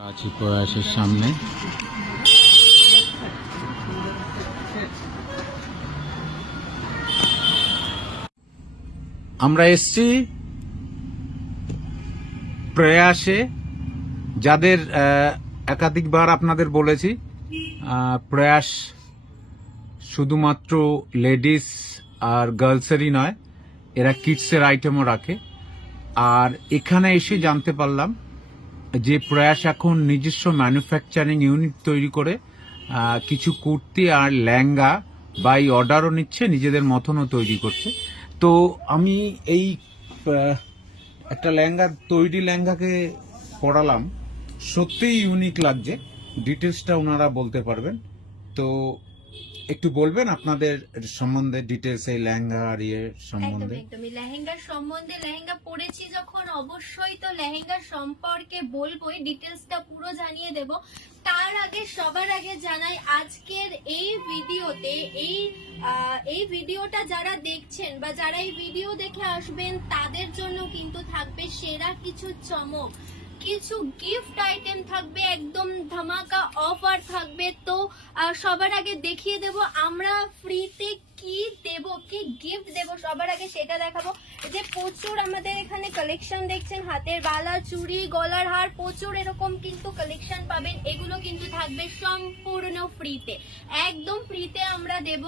আছি প্রয়াসের সামনে। আমরা এসছি প্রয়াসে, যাদের একাধিকবার আপনাদের বলেছি প্রয়াস শুধুমাত্র লেডিস আর গার্লসেরই নয়, এরা কিডসের আইটেমও রাখে। আর এখানে এসে জানতে পারলাম যে প্রয়াস এখন নিজস্ব ম্যানুফ্যাকচারিং ইউনিট তৈরি করে কিছু কুর্তি আর লেহেঙ্গা বাই অর্ডারও নিচ্ছে, নিজেদের মতনও তৈরি করছে। তো আমি এই একটা লেহেঙ্গা, তৈরি লেহেঙ্গাকে পরালাম, সত্যিই ইউনিক লাগছে। ডিটেলসটা ওনারা বলতে পারবেন। তো একটু বলবেন আপনাদের সম্বন্ধে, ডিটেলস এই লেহেঙ্গা আর সম্বন্ধে। একদমই লেহেঙ্গার সম্বন্ধে, লেহেঙ্গা পরেছি যখন অবশ্যই তো লেহেঙ্গার সম্পর্কে বলবোই, ডিটেলসটা পুরো জানিয়ে দেব। তার আগে সবার আগে জানাই আজকের এই ভিডিওতে এই ভিডিওটা যারা দেখছেন বা যারা এই ভিডিও দেখে আসবেন তাদের জন্য কিন্তু থাকবে সেরা কিছু চমক, কিছু গিফট আইটেম থাকবে, একদম ধামাকা অফার থাকবে। তো সবার আগে দেখিয়ে দেব আমরা ফ্রিতে কি দেব, কি গিফট দেব, সবার আগে সেটা দেখাবো। যে প্রচুর আমাদের এখানে কালেকশন দেখছেন, হাতের বালা, চুড়ি, গলার হার, প্রচুর এরকম কিন্তু কালেকশন পাবেন। এগুলো কিন্তু থাকবে সম্পূর্ণ ফ্রিতে, একদম ফ্রিতে আমরা দেব,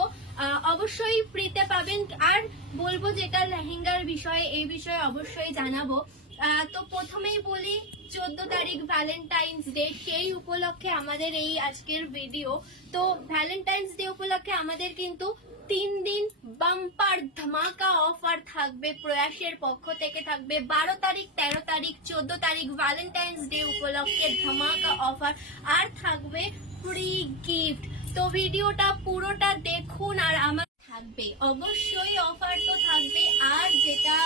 অবশ্যই ফ্রিতে পাবেন। আর বলবো যেটা লেহেঙ্গার বিষয়ে, এই বিষয়ে অবশ্যই জানাবো। তো প্রথমেই বলি 14 তারিখ ভ্যালেন্টাইন্স ডে, সেই উপলক্ষে আমাদের এই আজকের ভিডিও। তো ভ্যালেন্টাইন্স ডে উপলক্ষে আমাদের কিন্তু 3 দিন বাম্পার ধামাকা অফার থাকবে, প্রয়াসের পক্ষ থেকে থাকবে 12 তারিখ, 13 তারিখ, 14 তারিখ ভ্যালেন্টাইন্স ডে উপলক্ষে ধামাকা অফার, আর থাকবে ফ্রি গিফট। তো ভিডিওটা পুরোটা দেখুন। আর আমার থাকবে অবশ্যই অফার তো থাকবে। আর যেটা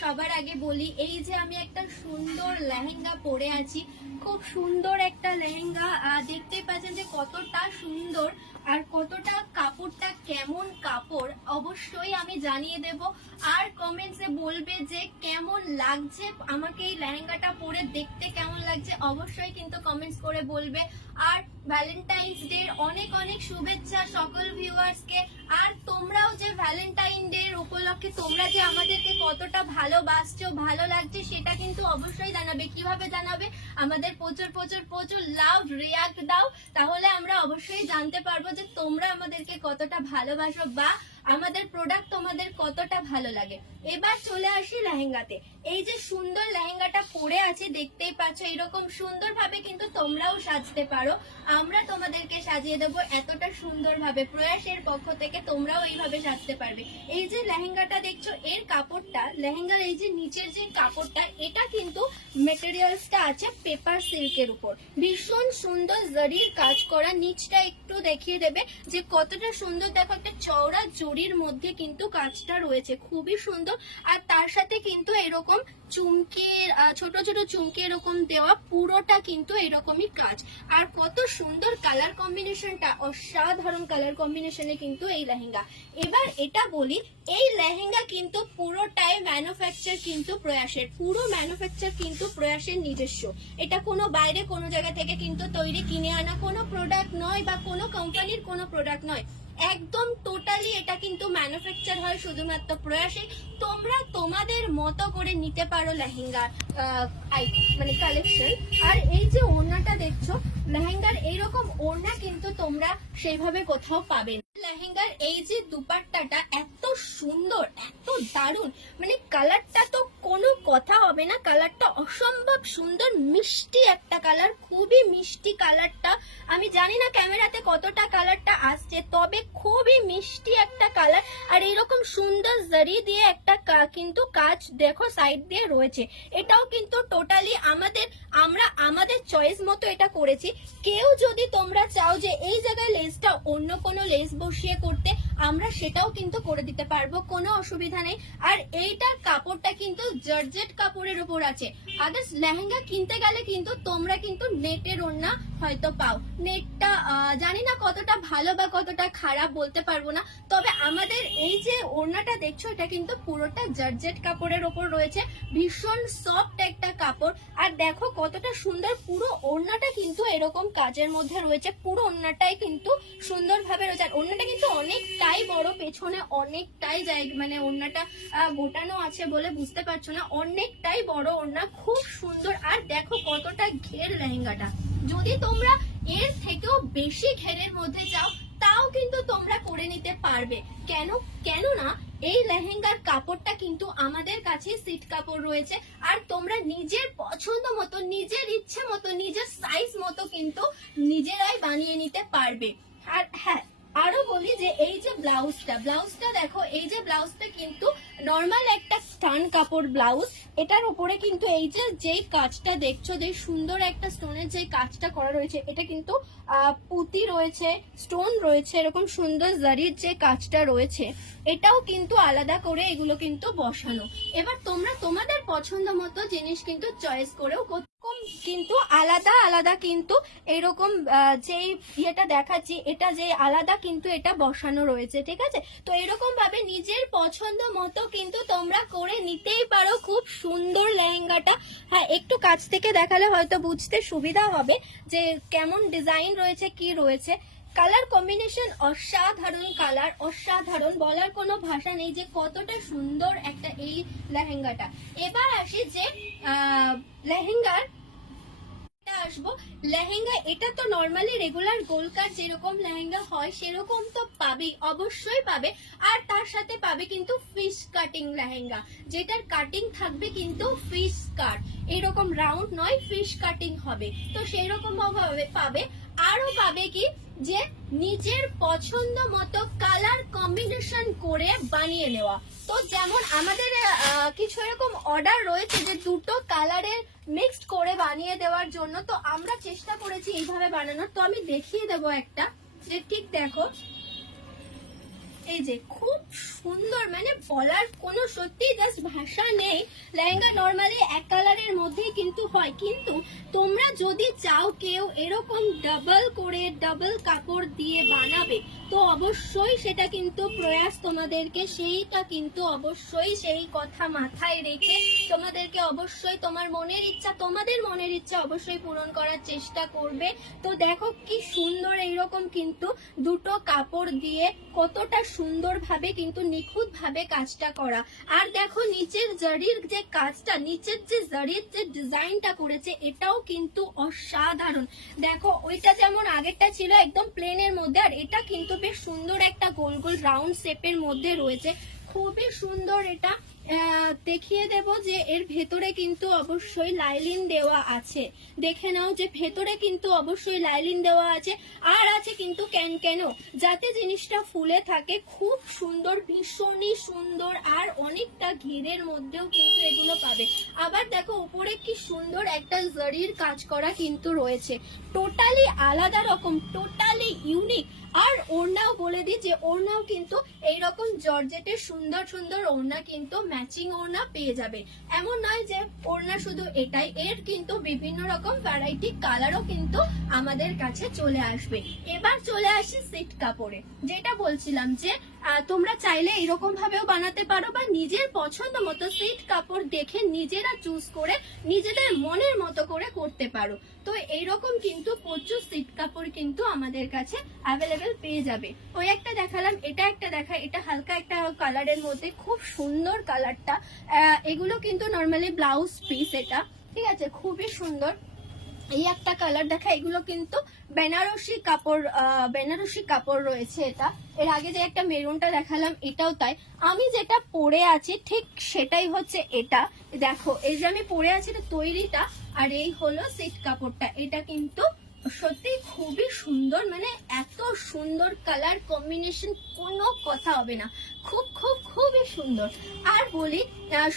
সবার আগে বলি, এই যে আমি একটা সুন্দর লেহেঙ্গা পরে আছি, খুব সুন্দর একটা লেহেঙ্গা, দেখতেই পাচ্ছেন যে কতটা সুন্দর আর কতটা কাপড়টা কেমন কাপড়, অবশ্যই আমি জানিয়ে দেব। আর কমেন্টসে বলবে যে কেমন লাগছে আমাকে এই লেহেঙ্গাটা পরে, দেখতে কেমন লাগছে, অবশ্যই কিন্তু কমেন্টস করে বলবে। আর ভ্যালেন্টাইন্স ডে অনেক অনেক শুভেচ্ছা সকল ভিউয়ার্সকে। আর তোমরাও যে ভ্যালেন্টাইন ডে উপলক্ষে তোমরা যে আমাদেরকে কতটা ভালোবাসছো, ভালো লাগছে, সেটা কিন্তু অবশ্যই জানাবে। কিভাবে জানাবে? আমাদের প্রচুর প্রচুর প্রচুর লাভ রিয়াক্ট দাও, তাহলে আমরা অবশ্যই জানতে পারবো যে তোমরা আমাদেরকে কতটা ভালোবাসো বা আমাদের প্রোডাক্ট তোমাদের কতটা ভালো লাগে। এবার চলে আসি লেহেঙ্গাতে। এই যে সুন্দর লেহেঙ্গাটা পরে আছে দেখতেই পাচ্ছ, এরকম সুন্দর ভাবে কিন্তু তোমরাও সাজতে পারো, আমরা তোমাদেরকে সাজিয়ে দেবো এতটা সুন্দর ভাবে। প্রয়াসের পক্ষ থেকে তোমরাও এইভাবে সাজতে পারবে। এই যে লেহেঙ্গাটা দেখছো, এর কাপড়টা, লেহেঙ্গার এই যে নিচের যে কাপড়টা, এটা কিন্তু মেটেরিয়ালসটা আছে পেপার সিল্কের উপর, ভীষণ সুন্দর জরির কাজ করা। নিচটা একটু দেখিয়ে দেবে যে কতটা সুন্দর, দেখো একটা চওড়া জরির মধ্যে কিন্তু কাজটা রয়েছে, খুবই সুন্দর। আর তার সাথে কিন্তু এরকম চুমকি, ছোট ছোট চুমকি এরকম দেওয়া, পুরোটা কিন্তু এরকমই কাজ। আর কত সুন্দর কালার কম্বিনেশনটা, অসাধারণ কালার কম্বিনেশনে কিন্তু এই লেহেঙ্গা। এবার এটা বলি, এই লেহেঙ্গা কিন্তু পুরোটাই ম্যানুফ্যাকচার কিন্তু প্রয়াসের, পুরো ম্যানুফ্যাকচার কিন্তু প্রয়াসের নিজস্ব। এটা কোনো বাইরে কোনো জায়গা থেকে কিন্তু তৈরি কিনে আনা কোনো প্রোডাক্ট নয়, বা কোনো কোম্পানির কোনো প্রোডাক্ট নয়, একদম টোটালি এটা কিন্তু ম্যানুফ্যাকচার হয় শুধুমাত্র প্রয়াসে। তোমরা তোমাদের মতো করে নিতে পারো লেহেঙ্গার মানে কালেকশন। আর এই যে ওড়নাটা দেখছো, লেহেঙ্গার এইরকম ওড়না কিন্তু তোমরা সেইভাবে কোথাও পাবে না। লেহেঙ্গার এই যে দুপাট্টাটা এত সুন্দর, এত দারুণ, মানে কালারটা তো কোনো কথা হবে না, কালারটা অসম্ভব সুন্দর, মিষ্টি একটা কালার, খুবই মিষ্টি কালারটা। আমি জানি না ক্যামেরাতে কতটা কালারটা আসছে, তবে খুবই মিষ্টি একটা কালার। আর এইরকম সুন্দর জরি দিয়ে একটা কিন্তু কাজ দেখো সাইড দিয়ে রয়েছে। এটাও কিন্তু টোটালি আমরা আমাদের চয়েস মতো এটা করেছি। কেউ যদি তোমরা চাও যে এই জায়গায় লেসটা অন্য কোনো লেস বসিয়ে করতে, আমরা সেটাও কিন্তু করে দিতে পারবো, কোনো অসুবিধা নেই। আর এইটার কাপড়টা কিন্তু জর্জেট কাপড়ের উপর আছে। আদার্স লেহেঙ্গা কিনতে গেলে কিন্তু তোমরা কিন্তু নেটের ওড়না হয়তো পাও। নেটটা জানি না কতটা ভালো বা কতটা খারাপ বলতে পারবো না, তবে আমাদের এই যে ওড়নাটা দেখছো এটা কিন্তু পুরোটা জর্জেট কাপড়ের ওপর রয়েছে, ভীষণ সফট একটা কাপড়। আর দেখো কতটা সুন্দর, পুরো ওড়নাটা কিন্তু এরকম কাজের মধ্যে রয়েছে, পুরো ওড়নাটাই কিন্তু সুন্দরভাবে রয়েছে। আর ওড়নাটা কিন্তু অনেকটাই বড়, পেছনে অনেকটাই জায়গা, মানে ওড়নাটা গোটানো আছে বলে বুঝতে পারছো না, অনেকটাই বড় ওড়না, খুব সুন্দর। আর দেখো কতটা ঘের লেহেঙ্গাটা, যদি তোমরা এর থেকেও বেশি ঘেরের মধ্যে চাও তাও কিন্তু তোমরা করে নিতে পারবে। কেননা এই লেহেঙ্গার কাপড়টা কিন্তু আমাদের কাছে সিট কাপড় রয়েছে, আর তোমরা নিজের পছন্দ মতো, নিজের ইচ্ছে মতো, নিজের সাইজ মতো কিন্তু নিজেরাই বানিয়ে নিতে পারবে। আর হ্যাঁ, আরো বলি যে এই যে ব্লাউজটা দেখো, এই যে ব্লাউজটা কিন্তু নর্মাল একটা স্টান কাপড় ব্লাউজ, এটার উপরে কিন্তু এই যে যেই কাজটা দেখছো, যে সুন্দর একটা স্টোনের যে কাজটা করা রয়েছে, এটা কিন্তু পুঁতি রয়েছে, স্টোন রয়েছে, এরকম সুন্দর জারির যে কাজটা রয়েছে, এটাও কিন্তু আলাদা করে এগুলো কিন্তু বসানো। এবার তোমরা তোমাদের পছন্দ মতো জিনিস কিন্তু চয়েস করেও কিন্তু আলাদা আলাদা কিন্তু এরকম যেই ইয়েটা দেখাচ্ছি, এটা যে আলাদা কিন্তু এটা বসানো রয়েছে, ঠিক আছে? তো এরকম ভাবে নিজের পছন্দ মতো কিন্তু তোমরা করে নিতেই পারো খুব সুন্দর লেহেঙ্গাটা। হ্যাঁ, একটু কাছ থেকে দেখালে হয়তো বুঝতে সুবিধা হবে যে কেমন ডিজাইন রয়েছে, কি রয়েছে। কালার কম্বিনেশন অসাধারণ, কালার অসাধারণ, বলার কোনো ভাষা নেই যে কতটা সুন্দর একটা এই লেহেঙ্গাটা। এবার আসি যে লেহেঙ্গার আসবো। লেহেঙ্গা এটা তো নরমালি রেগুলার গোলকার যেরকম লেহেঙ্গা হয় সেরকম তো পাবেই, অবশ্যই পাবে। আর তার সাথে পাবে কিন্তু ফিশ কাটিং লেহেঙ্গা, যেটার কাটিং থাকবে কিন্তু ফিশ কাট, এরকম রাউন্ড নয়, ফিশ কাটিং হবে। তো সেই রকম ভাবে পাবে। আরো পাবে কি যে নিজের পছন্দ মতো কালার কম্বিনেশন করে বানিয়ে নেওয়া। তো যেমন আমাদের কিছু এরকম অর্ডার রয়েছে যে দুটো কালারের মিক্সড করে বানিয়ে দেওয়ার জন্য, তো আমরা চেষ্টা করেছি এইভাবে বানানোর। তো আমি দেখিয়ে দেবো একটা, যে ঠিক দেখো এই যে খুব সুন্দর, মানে বলার কোনো সত্যি জাস্ট ভাষা নেই। লেহেঙ্গা নরমালি এক কালারের মধ্যেই কিন্তু হয়, কিন্তু তোমরা যদি চাও কেউ এরকম ডাবল করে ডাবল কাপড় দিয়ে বানাবে, তো অবশ্যই সেটা কিন্তু প্রয়াস তোমাদেরকে, সেইটা কিন্তু অবশ্যই সেই কথা মাথায় রেখে তোমাদেরকে অবশ্যই তোমাদের মনের ইচ্ছা অবশ্যই পূরণ করার চেষ্টা করবে। তো দেখো কি সুন্দর, এইরকম কিন্তু দুটো কাপড় দিয়ে কতটা সুন্দরভাবে কিন্তু নিখুঁত ভাবে কাজটা করা। আর দেখো নিচের জারির যে কাজটা, নিচের যে জারির যে ডিজাইনটা করেছে, এটাও কিন্তু অসাধারণ। দেখো ওইটা যেমন আগেরটা ছিল একদম প্লেনের মধ্যে, আর এটা কিন্তু বেশ সুন্দর একটা গোল গোল রাউন্ড শেপের মধ্যে রয়েছে, খুবই সুন্দর। এটা দেখিয়ে দেব যে এর ভেতরে কিন্তু অবশ্যই লাইলিন দেওয়া আছে, দেখে নাও যে ভেতরে কিন্তু অবশ্যই লাইলিন দেওয়া আছে, আর আছে কিন্তু ক্যানক্যানও, যাতে জিনিসটা ফুলে থাকে, খুব সুন্দর, ভীষণই সুন্দর। আর অনেকটা ঘেরের মধ্যেও কিন্তু এগুলো পাবে। আবার দেখো উপরে কি সুন্দর একটা জরির কাজ করা কিন্তু রয়েছে, টোটালি আলাদা রকম, টোটালি ইউনিক। আর ওড়নাও বলে দিই যে ওড়নাও কিন্তু এইরকম জর্জেটের সুন্দর সুন্দর ওড়না কিন্তু ম্যাচিং ওড়না পেয়ে যাবে। এমন নয় যে ওড়না শুধু এটাই, এর কিন্তু বিভিন্ন রকম ভ্যারাইটি কালারও কিন্তু আমাদের কাছে চলে আসবে। এবার চলে আসি সিট কাপড়ে, যেটা বলছিলাম যে তোমরা চাইলে এরকম ভাবেও বানাতে পারো, বা নিজের পছন্দ মতো সিট কাপড় দেখে নিজেরা চুজ করে নিজেদের মনের মতো করে করতে পারো। তো এইরকম কিন্তু প্রচুর সিট কাপড় কিন্তু আমাদের কাছে অ্যাভেলেবেল পেয়ে যাবে। ওই একটা দেখালাম, এটা একটা দেখা, এটা হালকা একটা কালারের মধ্যে, খুব সুন্দর কালারটা। এগুলো কিন্তু নর্মালি ব্লাউজ পিস, এটা ঠিক আছে, খুবই সুন্দর। এই একটা কালার দেখা, এগুলো কিন্তু বেনারসি কাপড় রয়েছে। এটা এর আগে যে একটা মেরুনটা দেখালাম এটাও তাই। আমি যেটা পরে আছি ঠিক সেটাই হচ্ছে এটা, দেখো এই যে আমি পরে আছি এটা তৈরিটা, আর এই হলো সিট কাপড়টা। এটা কিন্তু সত্যি খুবই সুন্দর, মানে এত সুন্দর কালার কম্বিনেশন, কোনো কথা হবে না, খুব খুব খুবই সুন্দর। আর বলি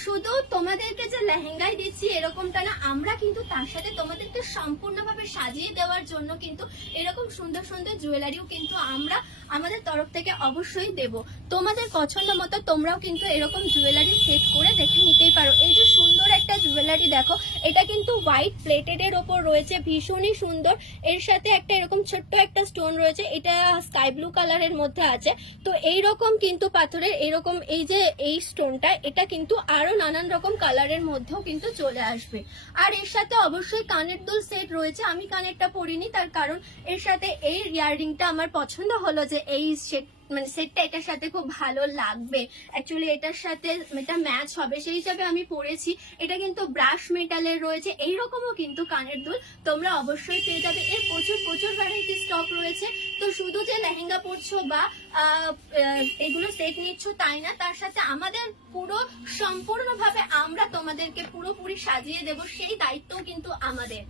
শুধু তোমাদেরকে যে লেহেঙ্গাই দিচ্ছি এরকমটা না, আমরা কিন্তু তার সাথে তোমাদেরকে সম্পূর্ণভাবে সাজিয়ে দেওয়ার জন্য কিন্তু এরকম সুন্দর সুন্দর জুয়েলারিও কিন্তু আমরা আমাদের তরফ থেকে অবশ্যই দেব। তোমাদের পছন্দ মতো তোমরাও কিন্তু এরকম জুয়েলারি সেট করে দেখে নিতেই পারো। এই যে সুন্দর একটা জুয়েলারি দেখো, এটা কিন্তু হোয়াইট প্লেটেড এর ওপর রয়েছে, ভীষণই সুন্দর। এর সাথে একটা এরকম ছোট্ট একটা স্টোন রয়েছে, এটা স্কাই ব্লু কালারের মধ্যে আছে। তো এইরকম কিন্তু পাথরের এরকম এই যে এই স্টোনটা, এটা কিন্তু আরো নানান রকম কালারের মধ্যেও কিন্তু চলে আসবে। আর এর সাথে অবশ্যই কানের দুল সেট রয়েছে। আমি কানেরটা পরিনি, তার কারণ এর সাথে এই ইয়াররিংটা আমার পছন্দ হলো যে এই সেটটা এটার সাথে খুব ভালো লাগবে, অ্যাকচুয়ালি এটার সাথে এটা ম্যাচ হবে, সেই হিসাবে আমি পরেছি। এটা কিন্তু ব্রাশ মেটালের রয়েছে। এইরকমও কিন্তু কানের দুল তোমরা অবশ্যই পেয়ে যাবে। এর প্রচুর প্রচুর ভ্যারাইটি স্টক রয়েছে। তো শুধু যে লেহেঙ্গা পরছো বা এগুলো সেট নিচ্ছ তাই না, তার সাথে আমাদের পুরো সম্পূর্ণভাবে আমরা তোমাদেরকে পুরোপুরি সাজিয়ে দেব, সেই দায়িত্বও কিন্তু আমাদের।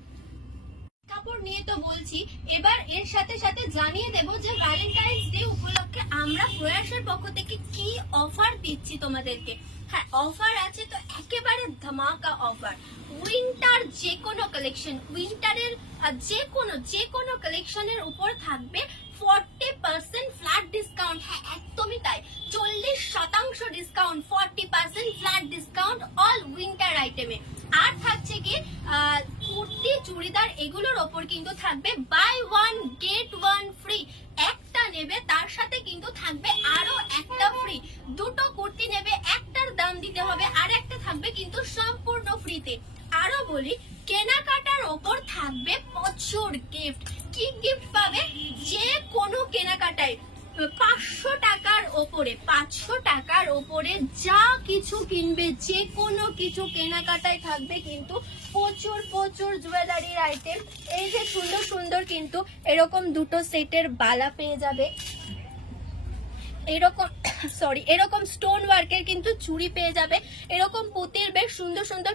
কাপড় নিয়ে তো বলছি, এবার এর সাথে সাথে জানিয়ে দেব যে ভ্যালেন্টাইন্স ডে উপলক্ষে আমরা প্রয়াসের পক্ষ থেকে কি অফার দিচ্ছি তোমাদেরকে। হ্যাঁ, অফার আছে তো একেবারে ধামাকা অফার। উইন্টার যে কোনো কালেকশন, উইন্টারের যে কোনো কালেকশনের উপর থাকবে 40% ফ্ল্যাট ডিসকাউন্ট। হ্যাঁ, একদমই তাই, 40% discount, 40% flat discount all winter আইটেমে। আর থাকছে কি কুর্তি, চুড়িদার এগুলোর ওপর কিন্তু থাকবে buy one get one free. একটা নেবে তার সাথে কিন্তু থাকবে আরো একটা ফ্রি। দুটো কুর্তি নেবে, একটার দাম দিতে হবে, আর একটা থাকবে কিন্তু সম্পূর্ণ ফ্রিতে। আরো বলি, কেনাকাটার ওপর থাকবে প্রচুর গিফট। কি গিফট পাবে? যে কোনো কেনাকাটায় 500 টাকার ওপরে, 500 টাকার ওপরে যা কিছু কিনবে, যে কোনো কিছু কেনাকাটায় থাকবে কিন্তু প্রচুর প্রচুর জুয়েলারির আইটেম। এই যে সুন্দর সুন্দর কিন্তু এরকম দুটো সেটের বালা পেয়ে যাবে, এরকম স্টোন ওয়ার্কের কিন্তু চুড়ি পেয়ে যাবে, এরকম পুঁতির বেশ সুন্দর সুন্দর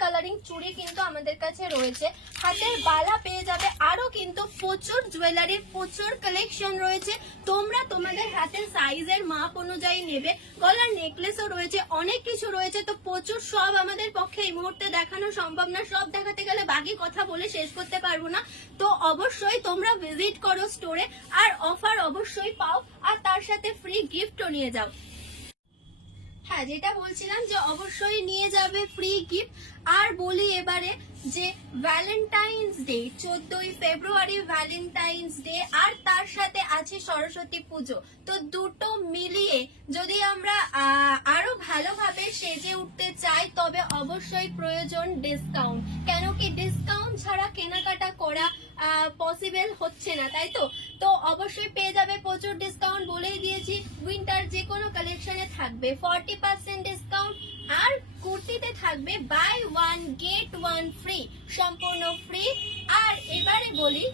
কালারিং চুড়ি কিন্তু আমাদের কাছে রয়েছে, হাতের বালা পেয়ে যাবে। আরো কিন্তু প্রচুর জুয়েলারির প্রচুর কালেকশন রয়েছে, তোমরা তোমাদের হাতের সাইজের মাপ অনুযায়ী নেবে। গলার নেকলেসও রয়েছে, অনেক কিছু রয়েছে। তো প্রচুর, সব আমাদের পক্ষে এই মুহূর্তে দেখানো সম্ভব না, সব দেখাতে গেলে বাকি কথা বলে শেষ করতে পারবো না। তো অবশ্যই তোমরা ভিজিট করো স্টোরে, আর অফার অবশ্যই পাও, আর তার সাথে ফ্রি গিফটও নিয়ে যাও। হ্যাঁ, যেটা বলছিলাম যে অবশ্যই নিয়ে যাবে ফ্রি গিফট। আর বলি এবারে যে ভ্যালেন্টাইন্স ডে, 14ই ফেব্রুয়ারি ভ্যালেন্টাইন্স ডে, আর তার সাথে আছে সরস্বতী পুজো। তো দুটো মিলিয়ে যদি আমরা আরো ভালোভাবে সেজে উঠতে চাই, তবে অবশ্যই প্রয়োজন ডিসকাউন্ট। কেন কি ডিসকাউন্ট ছাড়া কেনাকাটা করা পসিবল হচ্ছে না, তাই তো? তো অবশ্যই পেয়ে যাবে প্রচুর ডিসকাউন্ট। বলেই দিয়েছি, উইন্টার যে কোনো কালেকশনে থাকবে 40% ডিসকাউন্ট, আর কুর্তিতে থাকবে buy one get one free, সম্পূর্ণ ফ্রি। আর এবারে বলি,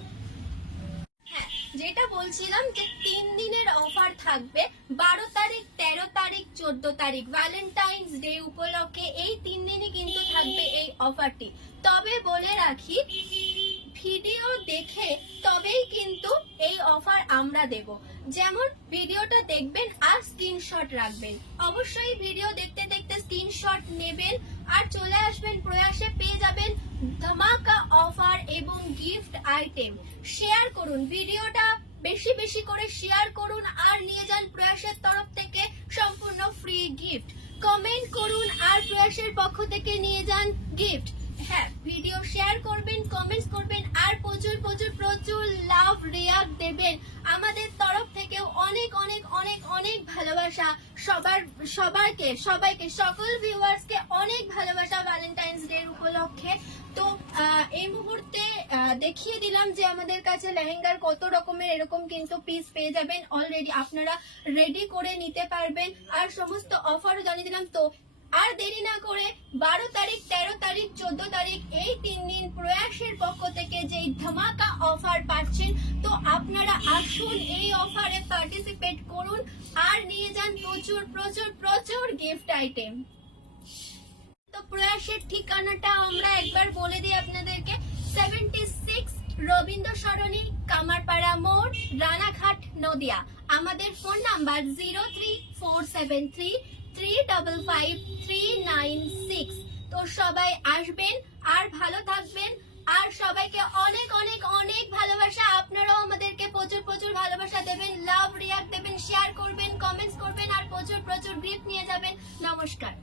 হ্যাঁ যেটা বলছিলাম যে 3 দিনের অফার থাকবে, 12 তারিখ, 13 তারিখ, 14 তারিখ ভ্যালেন্টাইন্স ডে উপলক্ষে। এই 3 দিনই কিন্তু থাকবে এই অফারটি। তবে বলে রাখি, ভিডিও দেখে তবেই কিন্তু এই অফার আমরা দেব। যেমন ভিডিওটা দেখবেন আর স্ক্রিনশট রাখবেন, অবশ্যই ভিডিও দেখতে দেখতে স্ক্রিনশট নেবেন আর চলে আসবেন প্রয়াসে, পেয়ে যাবেন ধামাকা অফার এবং গিফট আইটেম। শেয়ার করুন ভিডিওটা, বেশি বেশি করে শেয়ার করুন, আর নিয়ে যান প্রয়াসের তরফ থেকে সম্পূর্ণ ফ্রি গিফট। কমেন্ট করুন আর প্রয়াসের পক্ষ থেকে নিয়ে যান গিফট। হ্যাঁ, ভিডিও শেয়ার করবেন, কমেন্টস করবেন, আর প্রচুর প্রচুর প্রচুর লাভ রিয়াক্ট দেবেন। আমাদের তরফ থেকেও অনেক অনেক অনেক অনেক ভালোবাসা। সবাইকে সকল ভিউয়ার্সকে অনেক ভালোবাসা ভ্যালেন্টাইন্স ডে উপলক্ষে। তো এই মুহূর্তে দেখিয়ে দিলাম যে আমাদের কাছে লেহেঙ্গার কত রকমের এরকম কিন্তু পিস পেয়ে যাবেন, অলরেডি আপনারা রেডি করে নিতে পারবেন, আর সমস্ত অফারও জানিয়ে দিলাম। তো আর দেরি না করে 12 তারিখ, 13 তারিখ, 14 তারিখ এই 3 দিন প্রয়াসের পক্ষ থেকে যে ধামাকা অফার পাচ্ছেন, তো আপনারা আসুন, এই অফারে পার্টিসিপেট করুন আর নিয়ে যান প্রচুর প্রচুর প্রচুর গিফট আইটেম। তো প্রয়াসের ঠিকানাটা আমরা একবার বলে দিই আপনাদেরকে, 76 রবীন্দ্র সরণি, কামারপাড়া মোড়, রানাঘাট, নদিয়া। আমাদের ফোন নাম্বার 03473355396। তো সবাই আসবেন আর ভালো থাকবেন, আর সবাইকে অনেক অনেক অনেক ভালোবাসা। আপনারাও আমাদেরকে প্রচুর প্রচুর ভালোবাসা দেবেন, লাভ রিয়াক্ট দেবেন, শেয়ার করবেন, কমেন্টস করবেন, আর প্রচুর প্রচুর গিফট নিয়ে যাবেন। নমস্কার।